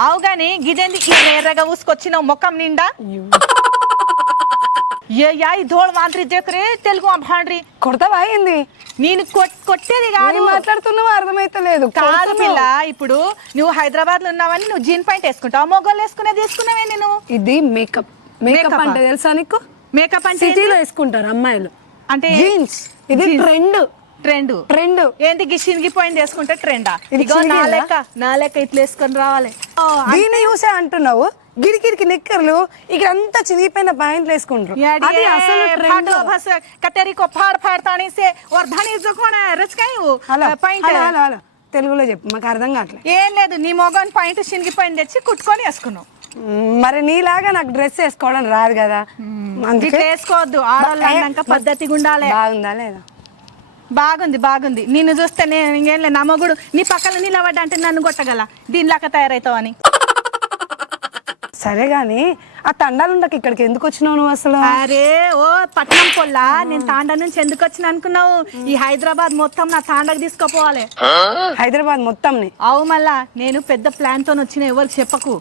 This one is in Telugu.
అవు గాని గిదేంది ఎర్రగా ఊసుకొచ్చినావు ముఖం నిండా ఏ యాయి ధోళ మాంత్రి జకరే తెలుగు భాండ్రి కొడతావా ఏంది నేను కొట్టేది కాదు మాట్లాడుతున్నావు అర్థమైతలేదు కాదు పిల్ల ఇప్పుడు నువ్వు హైదరాబాద్ లో ఉన్నావని నువ్వు జీన్ పాయింట్ వేసుకుంటావు మొగోళ్ళు వేసుకునేది వేసుకున్నావే నేను ఇది మేకప్ మేకప్ అంటే తెలుసా నీకు మేకప్ అంటే సిటీలో వేసుకుంటారు అమ్మాయిలు అంటే జీన్స్ ఇది ట్రెండ్ ట్రెండ్ ట్రెండ్ ఏంటి గిషిన్గిపోయింది వేసుకుంటే ట్రెండా ఇగో నా లెక్క ఇట్లా వేసుకొని రావాలి దీన్ని చూసే అంటున్నావు గిరికిరికి నిక్కర్లు ఇక్కడ అంతా చిరిగిపోయిన ప్యాంట్లు వేసుకుంటారు అది అసలు ట్రెండ్ कतेरी को फाड़ फाड़तानी से और धनी जो कौन है रच गई वो పాయింట్ తెలుగులో చెప్పు మాకు అర్థం కావట్లేదు ఏం లేదు నీ మొగన్ పాయింట్ చినిగిపోయింది తెచ్చి కుట్టుకొని వేసుకున్నావు మరి నీలాగా నాకు డ్రెస్ వేసుకోవడం రాదు కదా అందుకే వేసుకోవద్దు ఆడవాళ్ళు అన్నాక పద్ధతిగా ఉండాలి బాగుందా లేదా బాగుంది నిన్ను చూస్తే నేను ఇంకేం లేదు నా మొగుడు నీ పక్కన నిలబడ్డా అంటే నన్ను కొట్టగల దీనిలాగా తయారవుతావు అని సరే గాని ఆ తండాలుండక ఇక్కడికి ఎందుకు వచ్చినావు నువ్వు అసలు అరే ఓ పట్నం పొల్లా నేను తాండా నుంచి ఎందుకు వచ్చిన అనుకున్నావు ఈ హైదరాబాద్ మొత్తం నా తాండకు తీసుకుపోవాలి హైదరాబాద్ మొత్తం అవు మళ్ళా నేను పెద్ద ప్లాన్ తో వచ్చిన ఎవరికి చెప్పకు